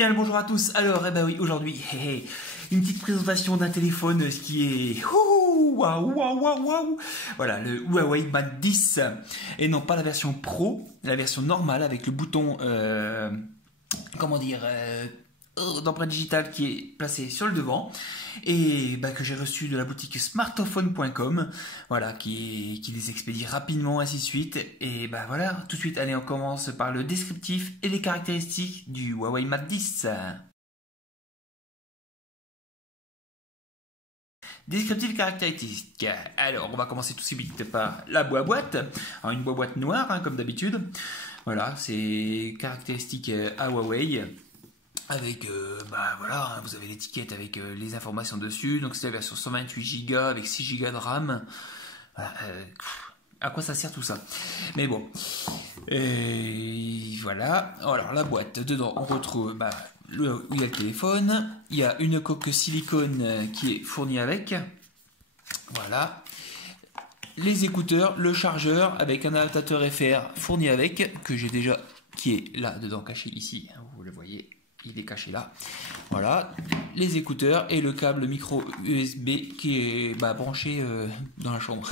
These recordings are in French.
Bien le bonjour à tous. Alors, eh ben oui, aujourd'hui, une petite présentation d'un téléphone qui est waouh, waouh, waouh, waouh. Voilà, le Huawei Mate 10 et non pas la version Pro, la version normale avec le bouton, comment dire, d'empreinte digitale qui est placé sur le devant et bah, que j'ai reçu de la boutique smartophone.com, voilà, qui les expédie rapidement, ainsi de suite. Et bah voilà, tout de suite, allez, on commence par le descriptif et les caractéristiques du Huawei Mate 10. Descriptif caractéristique. Alors, on va commencer tout de suite par la boîte. Alors, une boîte noire, hein, comme d'habitude. Voilà, c'est caractéristique à Huawei. Avec, bah voilà, hein, vous avez l'étiquette avec les informations dessus. Donc, c'est la version 128 Go avec 6 Go de RAM. Voilà, à quoi ça sert tout ça? Mais bon. Et voilà. Alors, la boîte, dedans, on retrouve bah, où il y a le téléphone. Il y a une coque silicone qui est fournie avec. Voilà. Les écouteurs, le chargeur avec un adaptateur FR fourni avec, que j'ai déjà, qui est là dedans, caché ici. Vous le voyez. Il est caché là. Voilà, les écouteurs et le câble micro USB qui est branché dans la chambre.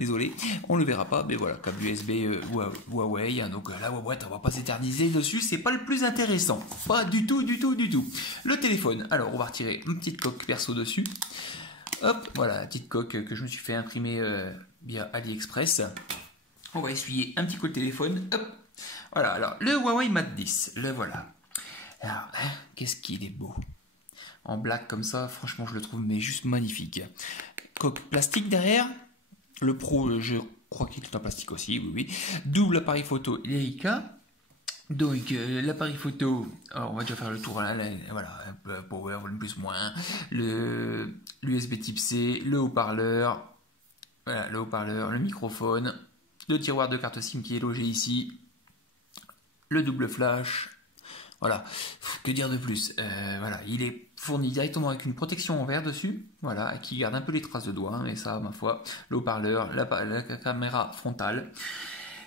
Désolé, on le verra pas, mais voilà, câble USB Huawei. Hein, donc la boîte, on va pas s'éterniser dessus, c'est pas le plus intéressant. Pas du tout, du tout, du tout. Le téléphone, alors on va retirer une petite coque perso dessus. Hop, voilà, la petite coque que je me suis fait imprimer via AliExpress. On va essuyer un petit coup le téléphone. Hop, voilà, alors le Huawei Mate 10, le voilà. Alors, hein, qu'est-ce qu'il est beau. En black comme ça, franchement, je le trouve mais juste magnifique. Coque plastique derrière. Le Pro, je crois qu'il est en plastique aussi, oui, oui. Double appareil photo Leica. Donc, l'appareil photo, alors on va déjà faire le tour, là, voilà, power, volume plus moins. L'USB type C, le haut-parleur. Voilà, le haut-parleur, le microphone. Le tiroir de carte SIM qui est logé ici. Le double flash. Voilà, que dire de plus, voilà, il est fourni directement avec une protection en verre dessus, voilà, qui garde un peu les traces de doigts, hein, mais ça, ma foi, le haut-parleur, la caméra frontale.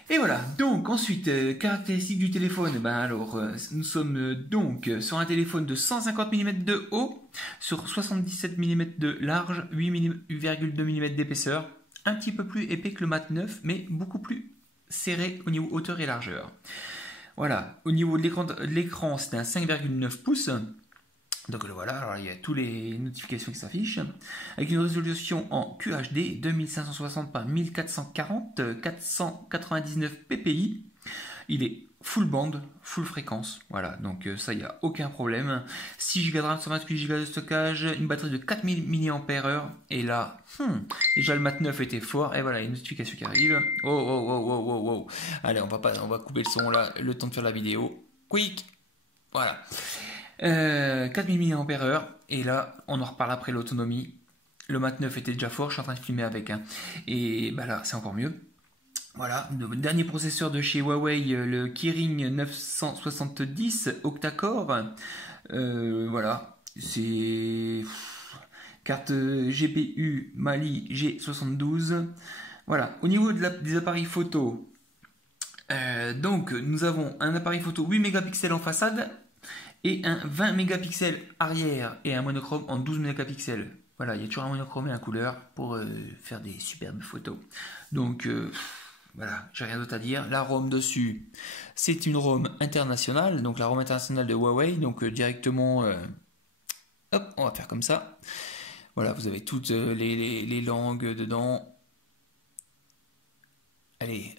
Et voilà, donc ensuite, caractéristiques du téléphone, nous sommes donc sur un téléphone de 150 mm de haut, sur 77 mm de large, 8,2 mm d'épaisseur, un petit peu plus épais que le Mate 9, mais beaucoup plus serré au niveau hauteur et largeur. Voilà, au niveau de l'écran, c'est un 5,9 pouces. Donc voilà, alors il y a toutes les notifications qui s'affichent. Avec une résolution en QHD 2560 par 1440, 499 ppi. Il est full band, full fréquence. Voilà, donc ça, il n'y a aucun problème. 6 Go de RAM, 128 Go de stockage, une batterie de 4000 mAh. Et là, déjà le Mate 9 était fort. Et voilà, une notification qui arrive. Oh. Allez, on va couper le son là, le temps de faire la vidéo. Quick. Voilà. 4000 mAh. Et là, on en reparle après l'autonomie. Le Mate 9 était déjà fort, je suis en train de filmer avec. Hein. Et bah là, c'est encore mieux. Voilà, le dernier processeur de chez Huawei, le Kirin 970 octa-core. Voilà, c'est carte GPU Mali G72. Voilà, au niveau des appareils photo, donc nous avons un appareil photo 8 mégapixels en façade et un 20 mégapixels arrière et un monochrome en 12 mégapixels. Voilà, il y a toujours un monochrome et un couleur pour faire des superbes photos. Donc voilà, j'ai rien d'autre à dire. La ROM dessus, c'est une ROM internationale, donc la ROM internationale de Huawei, donc directement, hop, on va faire comme ça. Voilà, vous avez toutes les langues dedans. Allez,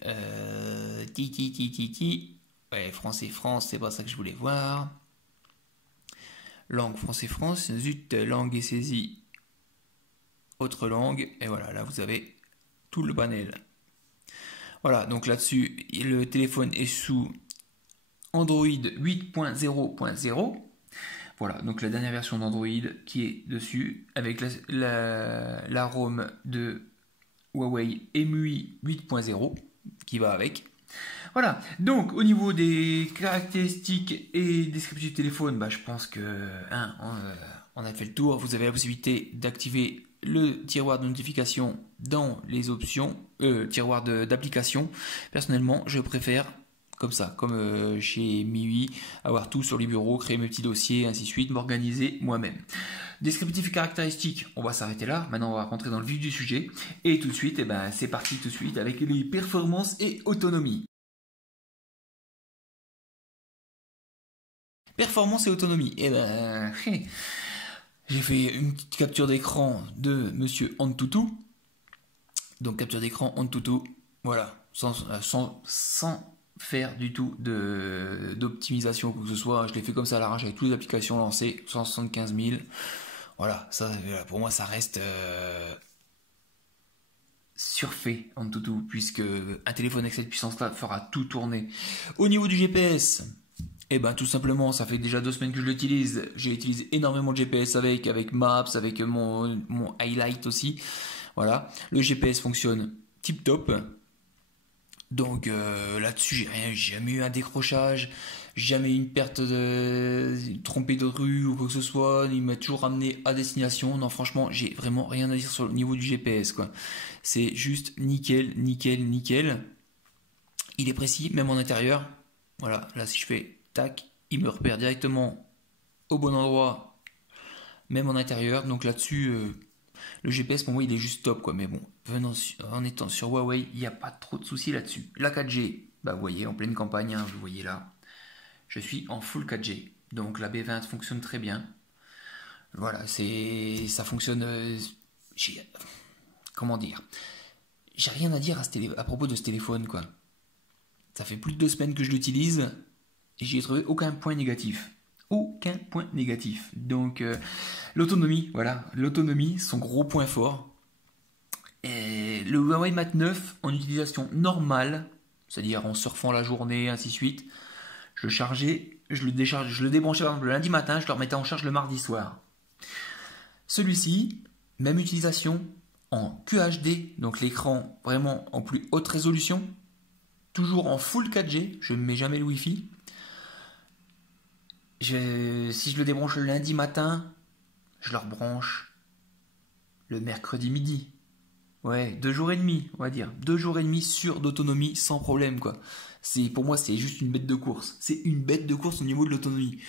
ouais, français, France, c'est pas ça que je voulais voir. Langue français, France, zut, langue est saisie. Autre langue, et voilà, là vous avez tout le panel. Voilà, donc là-dessus, le téléphone est sous Android 8.0.0. Voilà, donc la dernière version d'Android qui est dessus, avec la ROM de Huawei MUI 8.0 qui va avec. Voilà, donc au niveau des caractéristiques et descriptifs du téléphone, je pense que on a fait le tour. Vous avez la possibilité d'activer le tiroir de notification dans les options, tiroir d'application. Personnellement, je préfère comme ça, comme chez MIUI, avoir tout sur les bureaux, créer mes petits dossiers, ainsi de suite, m'organiser moi-même. Descriptif et caractéristiques, on va s'arrêter là. Maintenant, on va rentrer dans le vif du sujet. Et tout de suite, eh ben, c'est parti tout de suite avec les performances et autonomie. Performance et autonomie. Eh ben, j'ai fait une petite capture d'écran de Monsieur Antutu. Donc capture d'écran Antutu, voilà, sans faire du tout d'optimisation ou quoi que ce soit. Je l'ai fait comme ça à l'arrache avec toutes les applications lancées, 175 000. Voilà, ça, pour moi, ça reste surfait Antutu, puisque un téléphone avec cette puissance-là fera tout tourner. Au niveau du GPS, eh ben tout simplement, ça fait déjà 2 semaines que je l'utilise. J'ai utilisé énormément de GPS avec Maps, avec mon highlight aussi. Voilà, le GPS fonctionne tip top. Donc là-dessus, j'ai jamais eu un décrochage, jamais eu une perte trompée de rue ou quoi que ce soit. Il m'a toujours ramené à destination. Non, franchement, j'ai vraiment rien à dire sur le niveau du GPS, quoi. C'est juste nickel, nickel, nickel. Il est précis, même en intérieur. Voilà, là si je fais tac, il me repère directement au bon endroit, même en intérieur. Donc là-dessus, le GPS pour moi il est juste top, quoi. Mais bon, en étant sur Huawei, il n'y a pas trop de soucis là-dessus. La 4G, bah vous voyez, en pleine campagne, hein, vous voyez là, je suis en full 4G. Donc la B20 fonctionne très bien. Voilà, ça fonctionne. Comment dire, j'ai rien à dire à propos de ce téléphone, quoi. Ça fait plus de 2 semaines que je l'utilise et j'y ai trouvé aucun point négatif. Aucun point négatif. Donc l'autonomie, voilà, l'autonomie, son gros point fort. Et le Huawei Mate 9 en utilisation normale, c'est-à-dire en surfant la journée, ainsi de suite, je le chargeais, je le débranchais par exemple le lundi matin, je le remettais en charge le mardi soir. Celui-ci, même utilisation en QHD, donc l'écran vraiment en plus haute résolution, toujours en full 4G, je ne mets jamais le Wi-Fi. Si je le débranche le lundi matin, je le rebranche le mercredi midi. Ouais, 2 jours et demi, on va dire. 2 jours et demi sûrs d'autonomie sans problème, quoi. Pour moi, c'est juste une bête de course. C'est une bête de course au niveau de l'autonomie.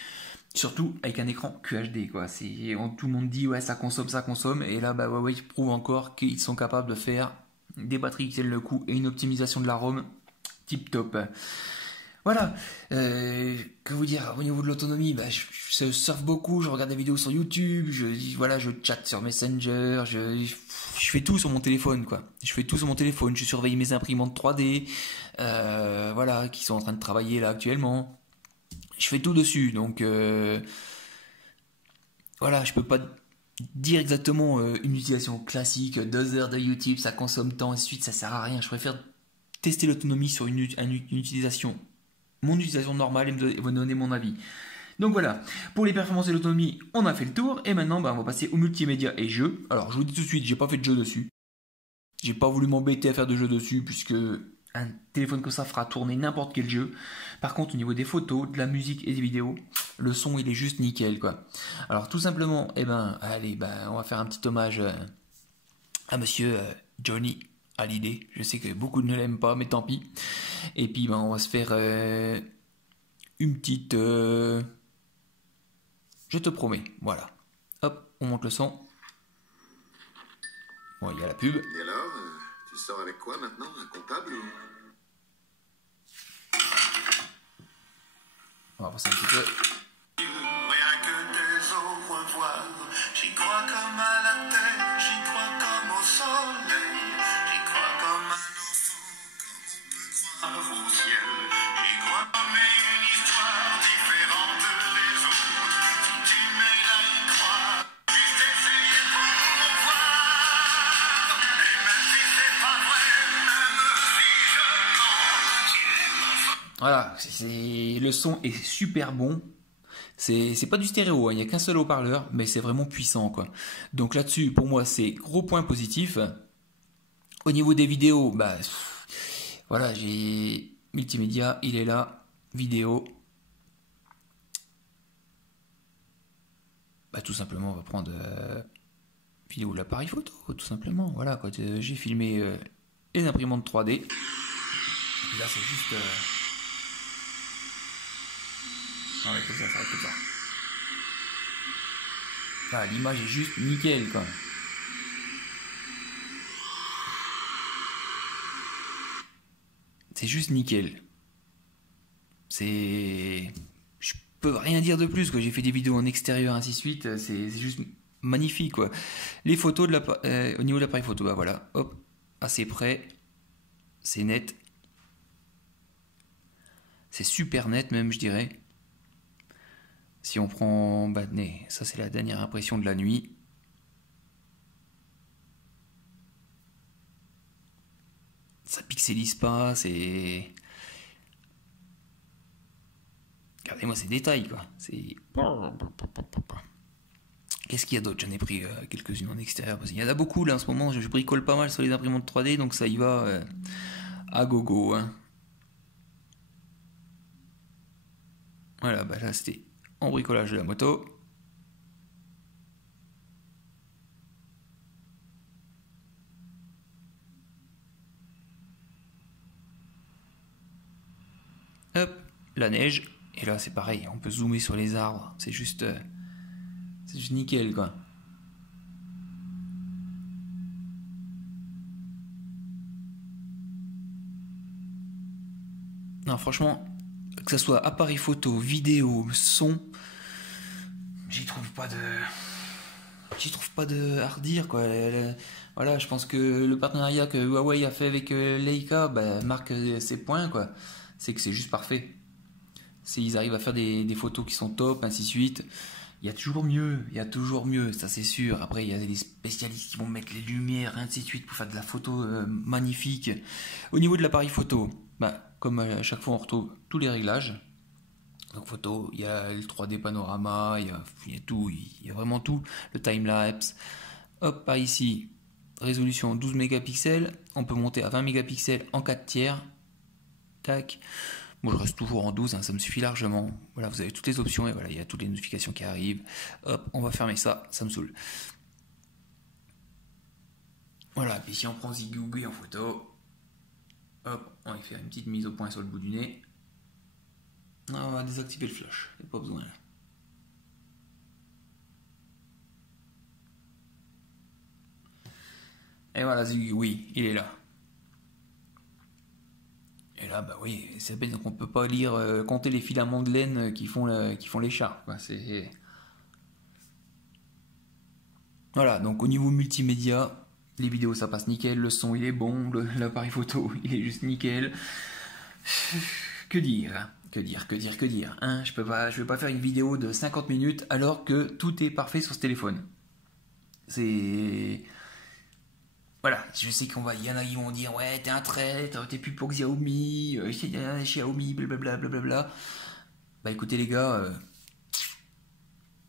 Surtout avec un écran QHD, quoi. Tout le monde dit, ouais, ça consomme. Et là, bah, ouais, ils prouvent encore qu'ils sont capables de faire des batteries qui tiennent le coup et une optimisation de la ROM tip top. Voilà, que vous dire, au niveau de l'autonomie, bah, je surfe beaucoup, je regarde des vidéos sur YouTube, je chatte sur Messenger, je fais tout sur mon téléphone, quoi. Je fais tout sur mon téléphone, je surveille mes imprimantes 3D, voilà, qui sont en train de travailler là actuellement. Je fais tout dessus, donc voilà, je peux pas dire exactement une utilisation classique, 2 heures de YouTube, ça consomme tant, et suite, ça sert à rien. Je préfère tester l'autonomie sur une utilisation, mon utilisation normale, et me donner mon avis. Donc voilà, pour les performances et l'autonomie, on a fait le tour, et maintenant bah, on va passer au multimédia et jeux. Alors je vous dis tout de suite, j'ai pas fait de jeu dessus. J'ai pas voulu m'embêter à faire de jeu dessus, puisque un téléphone comme ça fera tourner n'importe quel jeu. Par contre, au niveau des photos, de la musique et des vidéos, le son il est juste nickel, quoi. Alors tout simplement, allez, on va faire un petit hommage à monsieur Johnny Hallyday. Je sais que beaucoup ne l'aiment pas, mais tant pis. Et puis on va se faire une petite... je te promets, voilà. Hop, on monte le son. Bon, il y a la pub. Et alors, tu sors avec quoi maintenant? Un comptable ou... On va passer un petit peu. Rien que tes os revoir, j'y crois comme à la terre, j'y crois comme au soleil, j'y crois comme un enfant, comme on peut croire au ciel, j'y crois comme une histoire différente des autres, si tu m'aides à y croire, juste essayer pour voir, et même si c'est pas vrai, même si je mens, tu es mon faux. Voilà, le son est super bon. C'est pas du stéréo, hein, il n'y a qu'un seul haut-parleur, mais c'est vraiment puissant, quoi. Donc là-dessus, pour moi, c'est gros point positif. Au niveau des vidéos, bah voilà, j'ai multimédia, il est là, vidéo. Bah tout simplement, on va prendre vidéo de l'appareil photo, tout simplement. Voilà, quoi. J'ai filmé les imprimantes 3D. Et là, c'est juste Ouais, comme ça va être comme ça. Ah, l'image est juste nickel, quoi. C'est juste nickel. Je peux rien dire de plus, quoi. J'ai fait des vidéos en extérieur, ainsi de suite. C'est juste magnifique, quoi. Les photos au niveau de l'appareil photo, bah voilà. Hop, assez près. C'est net. C'est super net, même, je dirais. Si on prend... Bah, ça, c'est la dernière impression de la nuit. Ça pixelise pas, c'est... Regardez-moi ces détails, quoi. C'est... Qu'est-ce qu'il y a d'autre? J'en ai pris quelques-unes en extérieur. Parce qu'il y en a beaucoup, là, en ce moment. Je bricole pas mal sur les imprimantes 3D, donc ça y va à gogo, hein. Voilà, bah là, c'était en bricolage de la moto. Hop, la neige. Et là, c'est pareil, on peut zoomer sur les arbres. C'est juste nickel, quoi. Non, franchement, que ça soit appareil photo, vidéo, son, j'y trouve pas de à redire, quoi. Voilà, je pense que le partenariat que Huawei a fait avec Leica marque ses points, quoi. C'est que c'est juste parfait. Ils arrivent à faire des photos qui sont top, ainsi de suite. Il y a toujours mieux, ça c'est sûr. Après, il y a des spécialistes qui vont mettre les lumières, ainsi de suite, pour faire de la photo magnifique. Au niveau de l'appareil photo, comme à chaque fois, on retrouve tous les réglages. Donc photo, il y a le 3D panorama, il y a tout, il y a vraiment tout. Le time-lapse. Hop, par ici, résolution 12 mégapixels. On peut monter à 20 mégapixels en 4 tiers. Tac. Moi, je reste toujours en 12, hein, ça me suffit largement. Voilà, vous avez toutes les options et voilà, il y a toutes les notifications qui arrivent. Hop, on va fermer ça, ça me saoule. Voilà, puis si on prend Zigougi en photo, hop, on va faire une petite mise au point sur le bout du nez. On va désactiver le flash, il n'y a pas besoin là. Et voilà, Zigougi, il est là. Et là, bah oui, c'est bête, donc on peut pas compter les filaments de laine qui font l'écharpe. Voilà, donc au niveau multimédia, les vidéos ça passe nickel, le son il est bon, l'appareil photo il est juste nickel. Que dire hein, je vais pas faire une vidéo de 50 minutes alors que tout est parfait sur ce téléphone. Voilà, je sais il y en a qui vont dire ouais t'es un traître, t'es plus pour Xiaomi, Xiaomi, blablabla, blablabla. Bah écoutez les gars,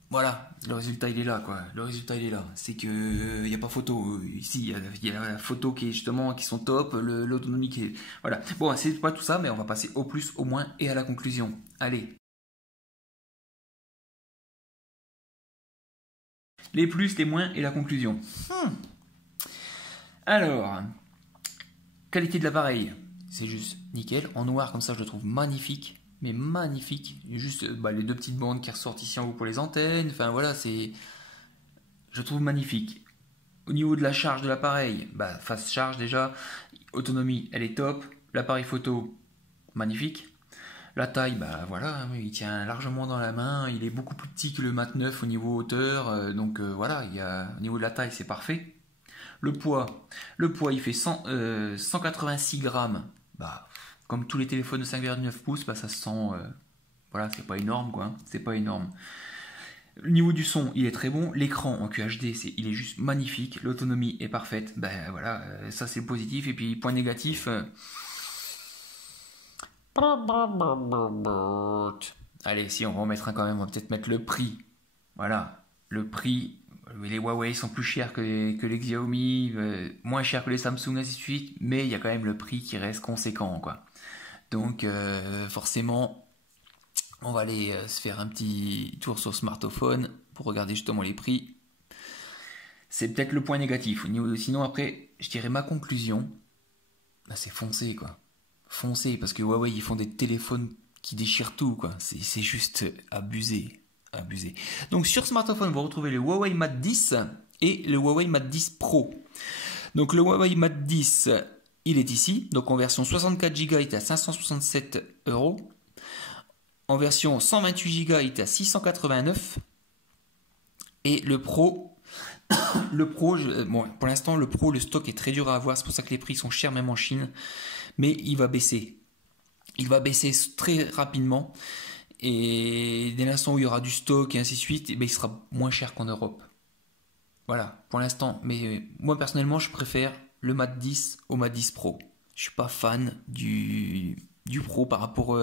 voilà, le résultat il est là quoi. Le résultat il est là. C'est que il y a pas photo. Ici il y a la photo qui sont top, l'autonomie qui est voilà. Bon c'est pas tout ça, mais on va passer au plus, au moins et à la conclusion. Allez. Les plus, les moins et la conclusion. Alors, qualité de l'appareil, c'est juste nickel. En noir comme ça, je le trouve magnifique, mais magnifique. Il y a juste les deux petites bandes qui ressortent ici en haut pour les antennes. Enfin voilà, je trouve magnifique. Au niveau de la charge de l'appareil, fast charge déjà. Autonomie, elle est top. L'appareil photo, magnifique. La taille, voilà, il tient largement dans la main. Il est beaucoup plus petit que le Mat 9 au niveau hauteur. Donc voilà, au niveau de la taille, c'est parfait. Le poids, il fait 186 grammes. Comme tous les téléphones de 5,9 pouces, ça se sent. Voilà, c'est pas énorme quoi. C'est pas énorme. Le niveau du son, il est très bon. L'écran en QHD, il est juste magnifique. L'autonomie est parfaite. Voilà, ça c'est positif. Et puis point négatif. Allez, si on va en mettre un quand même, on va peut-être mettre le prix. Voilà, le prix. Les Huawei sont plus chers que les Xiaomi, moins chers que les Samsung, ainsi de suite, mais il y a quand même le prix qui reste conséquent, quoi. Donc, forcément, on va aller se faire un petit tour sur smartphone pour regarder justement les prix. C'est peut-être le point négatif. Sinon, après, je dirais ma conclusion, c'est foncer, quoi. Foncer, parce que Huawei, ils font des téléphones qui déchire tout, quoi. C'est juste abusé. Abusé. Donc sur smartphone, vous retrouvez le Huawei Mate 10 et le Huawei Mate 10 Pro. Donc le Huawei Mate 10, il est ici. Donc en version 64 Go, il est à 567 €. En version 128 Go, il est à 689. Et le Pro, bon, pour l'instant, le Pro, le stock est très dur à avoir. C'est pour ça que les prix sont chers, même en Chine. Mais il va baisser. Il va baisser très rapidement. Et dès l'instant où il y aura du stock et ainsi de suite, eh bien, il sera moins cher qu'en Europe. Voilà, pour l'instant. Mais moi, personnellement, je préfère le Mate 10 au Mate 10 Pro. Je suis pas fan du Pro par rapport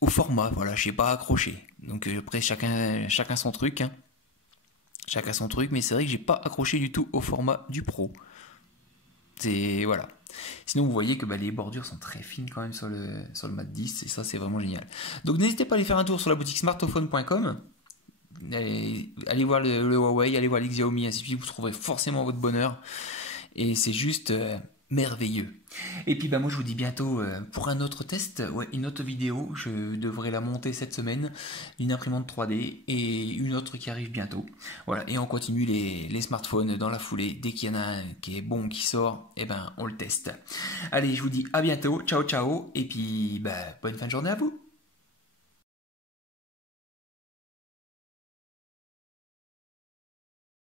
au format. Voilà, je sais pas accroché. Donc après, chacun son truc. Hein. Chacun son truc, mais c'est vrai que j'ai pas accroché du tout au format du Pro. C'est voilà. Sinon, vous voyez que les bordures sont très fines quand même sur le Mate 10 et ça, c'est vraiment génial. Donc, n'hésitez pas à aller faire un tour sur la boutique smartphone.com. Allez voir le Huawei, allez voir les Xiaomi, ainsi de suite. Vous trouverez forcément votre bonheur et c'est juste merveilleux. Et puis, moi, je vous dis bientôt pour un autre test, une autre vidéo. Je devrais la monter cette semaine, une imprimante 3D et une autre qui arrive bientôt. Voilà, et on continue les smartphones dans la foulée. Dès qu'il y en a un qui est bon, qui sort, on le teste. Allez, je vous dis à bientôt, ciao ciao, et puis bonne fin de journée à vous.